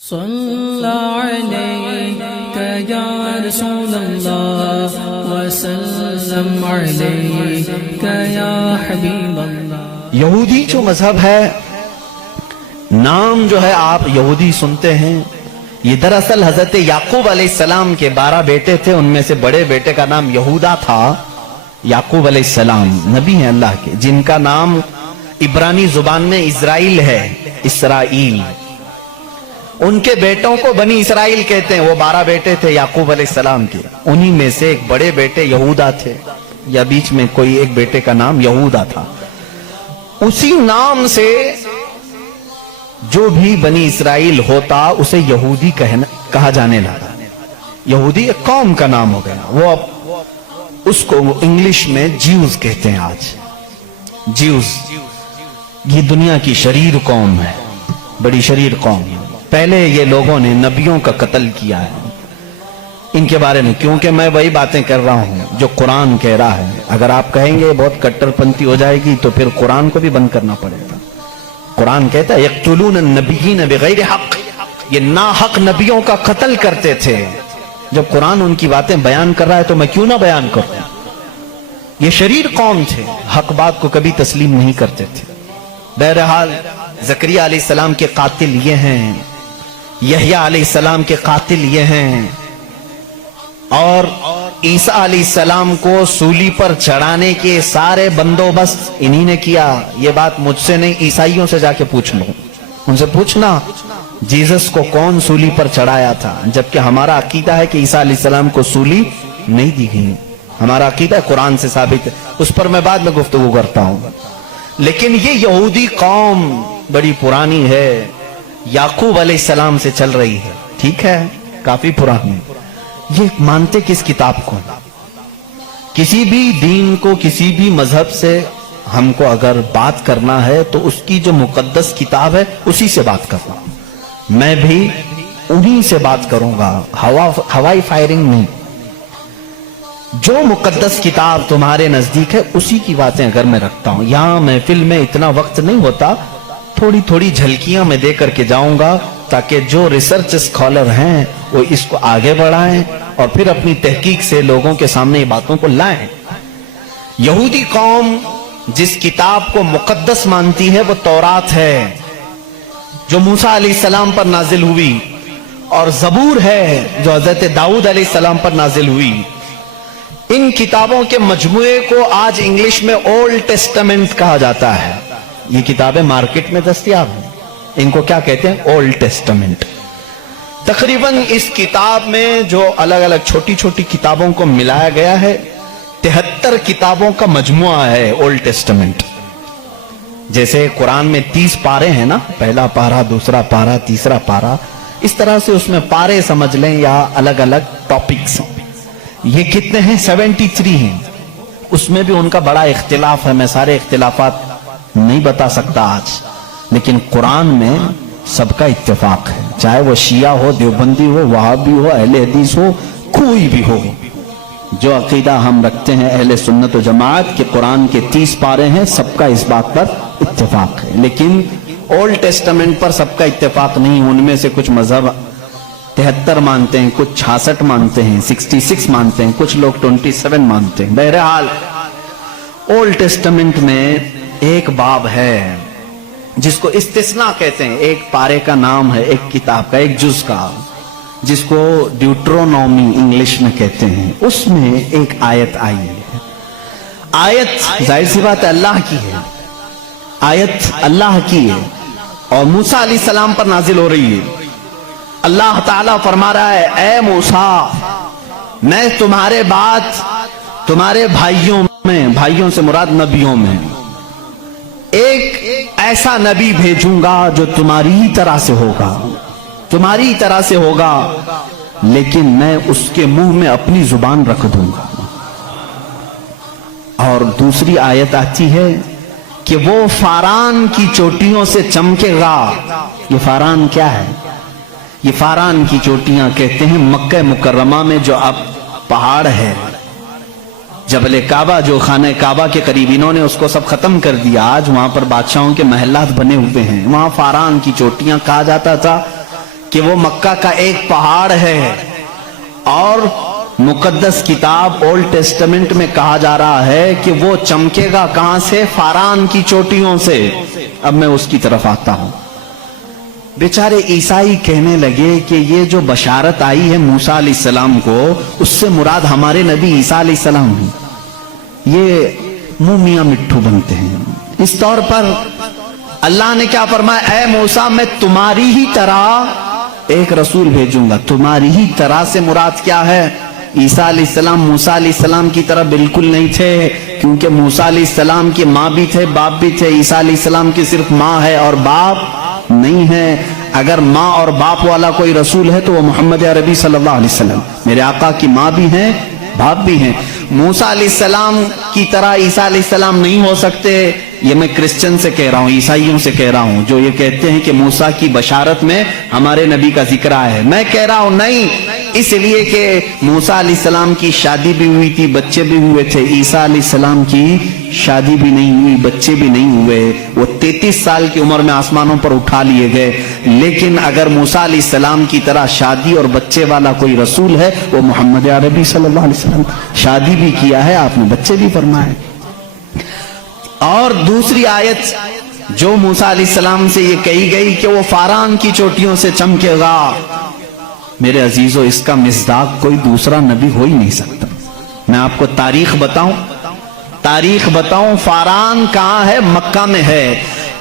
صلی علیک یا رسول اللہ وسلم علیک یا حبیب اللہ۔ یہودی جو مذہب ہے، نام جو ہے آپ یہودی سنتے ہیں، یہ دراصل حضرت یعقوب علیہ السلام کے 12 بیٹے تھے، ان میں سے بڑے بیٹے کا نام یہودا تھا۔ یعقوب علیہ السلام نبی ہیں اللہ کے، جن کا نام عبرانی زبان میں اسرائیل ہے، اسرائیل۔ ان کے بیٹوں کو بنی اسرائیل کہتے ہیں۔ وہ 12 بیٹے تھے یعقوب علیہ السلام کے، انہی میں سے ایک بڑے بیٹے یہودا تھے، یا بیچ میں کوئی ایک بیٹے کا نام یہودا تھا۔ اسی نام سے جو بھی بنی اسرائیل ہوتا اسے یہودی کہا جانے لگا۔ یہودی ایک قوم کا نام ہو گیا، وہ اب اس کو انگلش میں جیوز کہتے ہیں آج۔ جیوز یہ دنیا کی شریر قوم ہے، بڑی شریر قوم ہے۔ پہلے یہ لوگوں نے نبیوں کا قتل کیا ہے۔ ان کے بارے میں کیونکہ میں وہی باتیں کر رہا ہوں جو قرآن کہہ رہا ہے۔ اگر آپ کہیں گے بہت کٹر پنتھی ہو جائے گی تو پھر قرآن کو بھی بند کرنا پڑے گا۔ قرآن کہتا ہے یقتلون النبیین بغیر حق، یہ ناحق نبیوں کا قتل کرتے تھے۔ جب قرآن ان کی باتیں بیان کر رہا ہے تو میں کیوں نہ بیان کروں؟ یہ شریر قوم تھے، حق بات کو کبھی تسلیم نہیں کرتے تھے۔ بہرحال زکریا علیہ السلام کے قاتل یہ ہیں، یحییٰ علیہ السلام کے قاتل یہ ہیں، اور عیسیٰ علیہ السلام کو سولی پر چڑھانے کے سارے بندوبست انہی نے کیا۔ یہ بات مجھ سے نہیں، عیسائیوں سے جا کے پوچھ لو، ان سے پوچھنا جیزس کو کون سولی پر چڑھایا تھا، جبکہ ہمارا عقیدہ ہے کہ عیسیٰ علیہ السلام کو سولی نہیں دی گئی۔ ہمارا عقیدہ قرآن سے ثابت ہے، اس پر میں بعد میں گفتگو کرتا ہوں۔ لیکن یہ یہودی قوم بڑی پرانی ہے، یعقوب علیہ السلام سے چل رہی ہے، ٹھیک ہے، کافی پرانی۔ یہ مانتے کس کتاب کو؟ کسی بھی دین کو، کسی بھی مذہب سے ہم کو اگر بات کرنا ہے تو اس کی جو مقدس کتاب ہے اسی سے بات کرنا۔ میں بھی انہی سے بات کروں گا، ہوائی فائرنگ نہیں۔ جو مقدس کتاب تمہارے نزدیک ہے اسی کی باتیں اگر میں رکھتا ہوں۔ یہاں محفل میں اتنا وقت نہیں ہوتا، تھوڑی تھوڑی جھلکیاں میں دے کر کے جاؤں گا تاکہ جو ریسرچ اسکالر ہیں وہ اس کو آگے بڑھائیں اور پھر اپنی تحقیق سے لوگوں کے سامنے یہ باتوں کو لائیں۔ یہودی قوم جس کتاب کو مقدس مانتی ہے وہ تورات ہے، جو موسیٰ علیہ السلام پر نازل ہوئی، اور زبور ہے جو حضرت داؤد علیہ السلام پر نازل ہوئی۔ ان کتابوں کے مجموعے کو آج انگلش میں اولڈ ٹیسٹمنٹ کہا جاتا ہے۔ یہ کتابیں مارکیٹ میں دستیاب ہیں، ان کو کیا کہتے ہیں؟ Old testament. تقریباً اس کتاب میں جو الگ الگ چھوٹی چھوٹی کتابوں کو ملایا گیا ہے 73 کتابوں کا مجموعہ ہے اولڈ ٹیسٹمنٹ۔ جیسے قرآن میں 30 پارے ہیں نا، پہلا پارہ، دوسرا پارہ، تیسرا پارہ، اس طرح سے اس میں پارے سمجھ لیں یا الگ الگ ٹاپکس۔ یہ کتنے ہیں؟ 73 ہیں۔ اس میں بھی ان کا بڑا اختلاف ہے، میں سارے اختلافات نہیں بتا سکتا آج، لیکن قرآن میں سب کا اتفاق ہے، چاہے وہ شیعہ ہو، دیوبندی ہو، وہابی ہو، اہل حدیث ہو، کوئی بھی ہو۔ جو عقیدہ ہم رکھتے ہیں اہل سنت و جماعت کہ قرآن کے 30 پارے ہیں، سب کا اس بات پر اتفاق ہے۔ لیکن اولڈ ٹیسٹمنٹ پر سب کا اتفاق نہیں، ان میں سے کچھ مذہب 73 مانتے ہیں، کچھ 66 مانتے ہیں، 66 مانتے ہیں، کچھ لوگ 27 مانتے ہیں۔ بہرحال اولڈ ٹیسٹمنٹ میں ایک باب ہے جس کو استثناء کہتے ہیں، ایک پارے کا نام ہے، ایک کتاب کا، ایک جز کا، جس کو ڈیوٹرونومی انگلش میں کہتے ہیں۔ اس میں ایک آیت آئی ہے۔ آیت ظاہر سی بات ہے اللہ کی ہے، آیت اللہ کی ہے اور موسیٰ علیہ السلام پر نازل ہو رہی ہے۔ اللہ تعالیٰ فرما رہا ہے اے موسیٰ، میں تمہارے بعد تمہارے بھائیوں میں، بھائیوں سے مراد نبیوں میں، ایک ایسا نبی بھیجوں گا جو تمہاری طرح سے ہوگا، تمہاری طرح سے ہوگا، لیکن میں اس کے منہ میں اپنی زبان رکھ دوں گا۔ اور دوسری آیت آتی ہے کہ وہ فاران کی چوٹیوں سے چمکے گا۔ یہ فاران کیا ہے؟ یہ فاران کی چوٹیاں کہتے ہیں مکہ مکرمہ میں جو اب پہاڑ ہے، جبل کعبہ جو خانہ کعبہ کے قریب، انہوں نے اس کو سب ختم کر دیا، آج وہاں پر بادشاہوں کے محلات بنے ہوئے ہیں۔ وہاں فاران کی چوٹیاں کہا جاتا تھا کہ وہ مکہ کا ایک پہاڑ ہے، اور مقدس کتاب اولڈ ٹیسٹمنٹ میں کہا جا رہا ہے کہ وہ چمکے گا کہاں سے؟ فاران کی چوٹیوں سے۔ اب میں اس کی طرف آتا ہوں۔ بیچارے عیسائی کہنے لگے کہ یہ جو بشارت آئی ہے موسیٰ علیہ السلام کو، اس سے مراد ہمارے نبی عیسیٰ علیہ السلام ہیں۔ یہ منہ میاں مٹھو بنتے ہیں۔ اس طور پر اللہ نے کیا فرمایا؟ اے موسیٰ میں تمہاری ہی طرح ایک رسول بھیجوں گا۔ تمہاری ہی طرح سے مراد کیا ہے؟ عیسیٰ علیہ السلام موسیٰ علیہ السلام کی طرح بالکل نہیں تھے، کیونکہ موسیٰ علیہ السلام کی ماں بھی تھے، باپ بھی تھے۔ عیسیٰ علیہ السلام کی صرف ماں ہے اور باپ نہیں ہے۔ اگر ماں اور باپ والا کوئی رسول ہے تو وہ محمد عربی صلی اللہ علیہ وسلم، میرے آقا کی ماں بھی ہیں، باپ بھی ہیں۔ موسیٰ علیہ السلام کی طرح عیسیٰ علیہ السلام نہیں ہو سکتے۔ یہ میں کرسچن سے کہہ رہا ہوں، عیسائیوں سے کہہ رہا ہوں، جو یہ کہتے ہیں کہ موسیٰ کی بشارت میں ہمارے نبی کا ذکر آیا ہے۔ میں کہہ رہا ہوں نہیں، اس لیے کہ موسیٰ علیہ السلام کی شادی بھی ہوئی تھی، بچے بھی ہوئے تھے۔ عیسیٰ علیہ السلام کی شادی بھی نہیں ہوئی، بچے بھی نہیں ہوئے، وہ 33 سال کی عمر میں آسمانوں پر اٹھا لیے گئے۔ لیکن اگر موسیٰ علیہ السلام کی طرح شادی اور بچے والا کوئی رسول ہے، وہ محمد عربی صلی اللہ علیہ وسلم۔ شادی بھی کیا ہے آپ نے، بچے بھی فرمائے۔ اور دوسری آیت جو موسیٰ علیہ السلام سے یہ کہی گئی کہ وہ فاران کی چوٹیوں سے چمکے گا، میرے عزیزو اس کا مصداق کوئی دوسرا نبی ہو ہی نہیں سکتا۔ میں آپ کو تاریخ بتاؤں، فاران کہاں ہے؟ مکہ میں ہے۔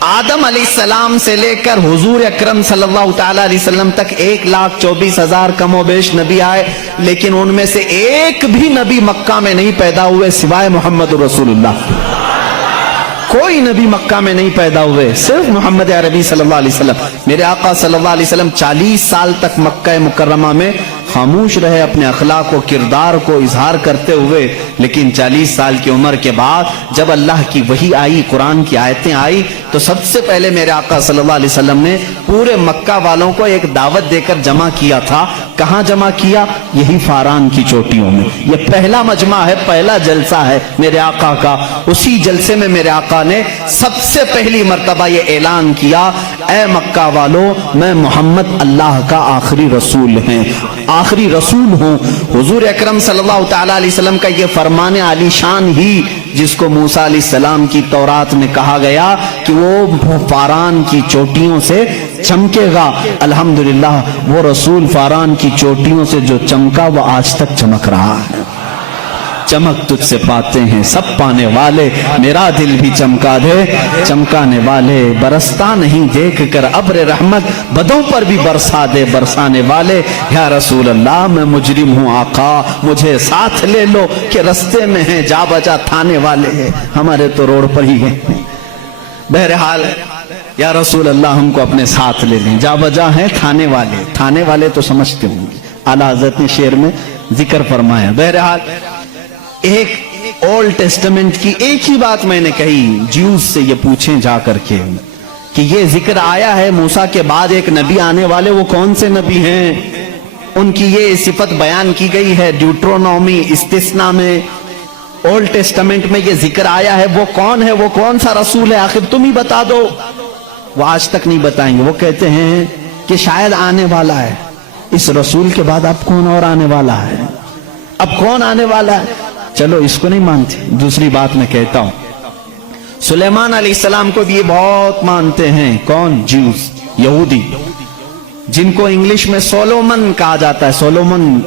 آدم علیہ السلام سے لے کر حضور اکرم صلی اللہ تعالی علیہ وسلم تک 1,24,000 کم و بیش نبی آئے، لیکن ان میں سے ایک بھی نبی مکہ میں نہیں پیدا ہوئے سوائے محمد رسول اللہ۔ کوئی نبی مکہ میں نہیں پیدا ہوئے، صرف محمد عربی صلی اللہ علیہ وسلم۔ میرے آقا صلی اللہ علیہ وسلم 40 سال تک مکہ مکرمہ میں خاموش رہے، اپنے اخلاق و کردار کو اظہار کرتے ہوئے، لیکن 40 سال کی عمر کے بعد جب اللہ کی وحی آئی، قرآن کی آیتیں آئی، تو سب سے پہلے میرے آقا صلی اللہ علیہ وسلم نے پورے مکہ والوں کو ایک دعوت دے کر جمع کیا تھا۔ کہاں جمع کیا؟ یہی فاران کی چوٹیوں میں۔ یہ پہلا مجمع ہے، پہلا جلسہ ہے میرے آقا کا۔ اسی جلسے میں میرے آقا نے سب سے پہلی مرتبہ یہ اعلان کیا، اے مکہ والو، میں محمد اللہ کا آخری رسول ہوں۔ حضور اکرم صلی اللہ تعالی علیہ وسلم کا یہ فرمان عالی شان ہی، جس کو موسیٰ علیہ السلام کی تورات میں کہا گیا کہ وہ فاران کی چوٹیوں سے چمکے گا، الحمدللہ وہ رسول فاران کی چوٹیوں سے جو چمکا وہ آج تک چمک رہا ہے۔ چمک تجھ سے پاتے ہیں سب پانے والے، میرا دل بھی چمکا دے چمکانے والے، برستا نہیں دیکھ کر ابر رحمت، بدوں پر بھی برسا دے برسانے والے۔ یا رسول اللہ میں مجرم ہوں آقا، مجھے ساتھ لے لو کہ رستے میں ہیں جا بجا تھانے والے ہیں، ہمارے تو روڈ پر ہی ہیں۔ بہرحال یا رسول اللہ ہم کو اپنے ساتھ لے لیں، جا بجا ہیں تھانے والے تو سمجھتے ہوں گے، اعلیٰ حضرت نے شعر میں ذکر فرمایا۔ بہرحال ایک اولڈ ٹیسٹمنٹ کی ایک ہی بات میں نے کہی، جیوز سے یہ پوچھیں جا کر کے کہ یہ ذکر آیا ہے موسیٰ کے بعد ایک نبی آنے والے، وہ کون سے نبی ہیں؟ ان کی یہ صفت بیان کی گئی ہے ڈیوٹرونومی استثناء میں، اولڈ ٹیسٹمنٹ میں یہ ذکر آیا ہے، وہ کون ہے، وہ کون سا رسول ہے، آخر تم ہی بتا دو۔ وہ آج تک نہیں بتائیں گے، وہ کہتے ہیں کہ شاید آنے والا ہے، اس رسول کے بعد اب کون اور آنے والا ہے، اب کون آنے والا ہے؟ چلو اس کو نہیں مانتے، دوسری بات میں کہتا ہوں، سلیمان علیہ السلام کو بھی یہ بہت مانتے ہیں۔ کون؟ جیوز، یہودی، جن کو انگلش میں سولومن کہا جاتا ہے۔ سولومن،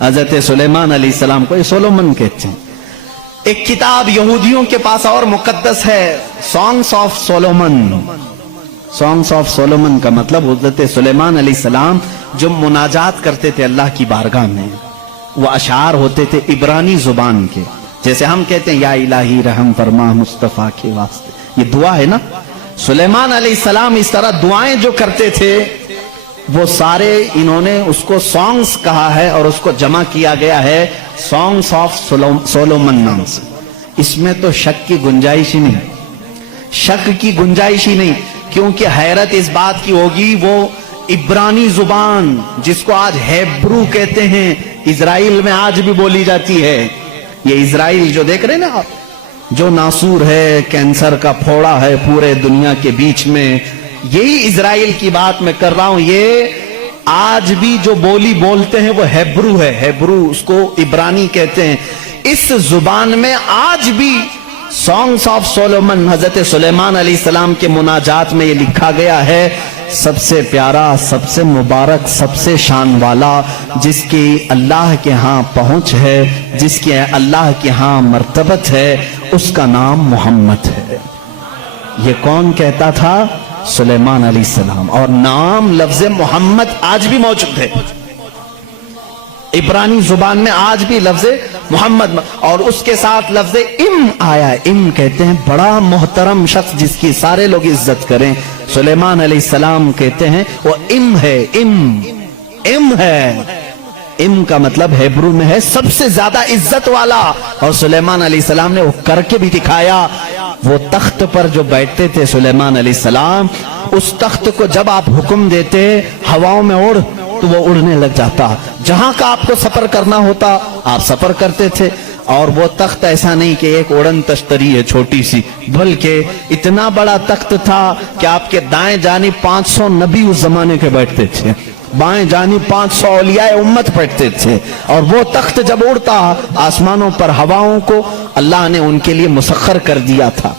حضرت سلیمان علیہ السلام کو یہ سولومن کہتے ہیں۔ ایک کتاب یہودیوں کے پاس اور مقدس ہے، songs of Solomon. Songs of Solomon کا مطلب حضرت سلیمان علیہ السلام جو مناجات کرتے تھے اللہ کی بارگاہ میں، وہ اشعار ہوتے تھے عبرانی زبان کے، جیسے ہم کہتے ہیں یا الہی رحم فرما مصطفیٰ کے واسطے، یہ دعا ہے نا۔ سلیمان علیہ السلام اس طرح دعائیں جو کرتے تھے، وہ سارے انہوں نے اس کو سانگس کہا ہے، اور اس کو جمع کیا گیا ہے سانگس آف سولومن نام سے۔ اس میں تو شک کی گنجائش ہی نہیں، کیونکہ حیرت اس بات کی ہوگی، وہ عبرانی زبان جس کو آج ہیبرو کہتے ہیں، اسرائیل میں آج بھی بولی جاتی ہے۔ یہ اسرائیل جو دیکھ رہے ہیں نا آپ، جو ناسور ہے، کینسر کا پھوڑا ہے پورے دنیا کے بیچ میں، یہی اسرائیل کی بات میں کر رہا ہوں۔ یہ آج بھی جو بولی بولتے ہیں وہ ہیبرو ہے، ہیبرو اس کو عبرانی کہتے ہیں. اس زبان میں آج بھی سانگس آف سولومن حضرت سلیمان علیہ السلام کے مناجات میں یہ لکھا گیا ہے، سب سے پیارا، سب سے مبارک، سب سے شان والا، جس کی اللہ کے ہاں پہنچ ہے، جس کی اللہ کے ہاں مرتبت ہے، اس کا نام محمد ہے. یہ کون کہتا تھا؟ سلیمان علیہ السلام. اور نام لفظ محمد آج بھی موجود ہے عبرانی زبان میں، آج بھی لفظ محمد، اور اس کے ساتھ لفظ ام آیا ہے. ام کہتے ہیں بڑا محترم شخص جس کی سارے لوگ عزت کریں. سلیمان علیہ السلام کہتے ہیں وہ ام ہے، ام ہے. ام کا مطلب ہیبرو میں ہے سب سے زیادہ عزت والا. اور سلیمان علیہ السلام نے وہ کر کے بھی دکھایا. وہ تخت پر جو بیٹھتے تھے سلیمان علیہ السلام، اس تخت کو جب آپ حکم دیتے ہواؤں میں اڑ تو وہ اڑنے لگ جاتا. جہاں کا آپ کو سفر کرنا ہوتا آپ سفر کرتے تھے. اور وہ تخت ایسا نہیں کہ ایک اڑن تشتری ہے چھوٹی سی، بلکہ اتنا بڑا تخت تھا کہ آپ کے دائیں جانب 500 نبی اس زمانے کے بیٹھتے تھے، بائیں جانب 500 اولیاء امت بیٹھتے تھے. اور وہ تخت جب اڑتا آسمانوں پر ہواؤں کو اللہ نے ان کے لیے مسخر کر دیا تھا،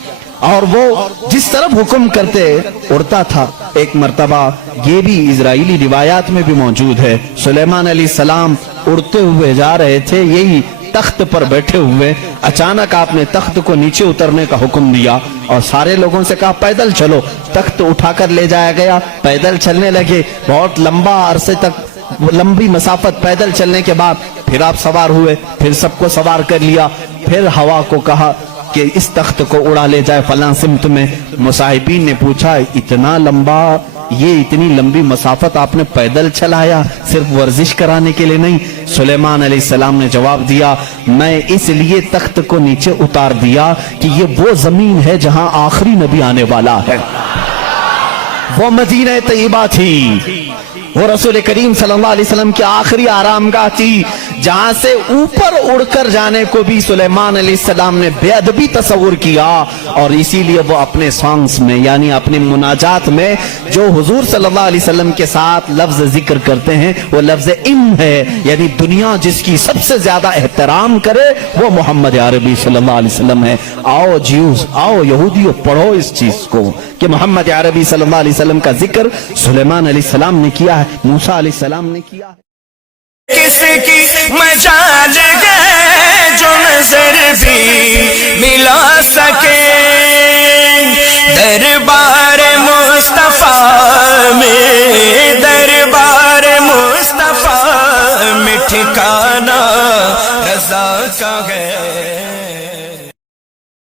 اور وہ جس طرف حکم کرتے اڑتا تھا. ایک مرتبہ یہ بھی اسرائیلی روایات میں بھی موجود ہے، سلیمان علیہ السلام اڑتے ہوئے جا رہے تھے یہی تخت پر بیٹھے ہوئے، اچانک آپ نے تخت کو نیچے اترنے کا حکم دیا اور سارے لوگوں سے کہا پیدل چلو. تخت اٹھا کر لے جایا گیا، پیدل چلنے لگے. بہت لمبا عرصے تک، لمبی مسافت پیدل چلنے کے بعد پھر آپ سوار ہوئے، پھر سب کو سوار کر لیا. پھر ہوا کو کہا کہ اس تخت کو اڑا لے جائے فلاں سمت میں. مصاحبین نے پوچھا اتنا لمبا، یہ اتنی لمبی مسافت آپ نے پیدل چلایا، صرف ورزش کرانے کے لیے نہیں؟ سلیمان علیہ السلام نے جواب دیا میں اس لیے تخت کو نیچے اتار دیا کہ یہ وہ زمین ہے جہاں آخری نبی آنے والا ہے. وہ مدینہ طیبہ تھی، وہ رسول کریم صلی اللہ علیہ وسلم کی آخری آرام گاہ تھی، جہاں سے اوپر اڑ کر جانے کو بھی سلیمان علیہ السلام نے بے ادبی تصور کیا. اور اسی لیے وہ اپنے سانگز میں یعنی اپنے مناجات میں جو حضور صلی اللہ علیہ وسلم کے ساتھ لفظ ذکر کرتے ہیں وہ لفظ ام ہے. یعنی دنیا جس کی سب سے زیادہ احترام کرے وہ محمد عربی صلی اللہ علیہ وسلم ہے. آؤ جیوز، آؤ یہودیوں، پڑھو اس چیز کو کہ محمد عربی صلی اللہ علیہ وسلم کا ذکر سلیمان علیہ السلام نے کیا ہے، موسیٰ علیہ السلام نے کیا ہے. کس کی مجال ہے جو نظر بھی ملا سکے، دربار مصطفیٰ میں، دربار مصطفیٰ میں ٹھکانہ رضا کا ہے.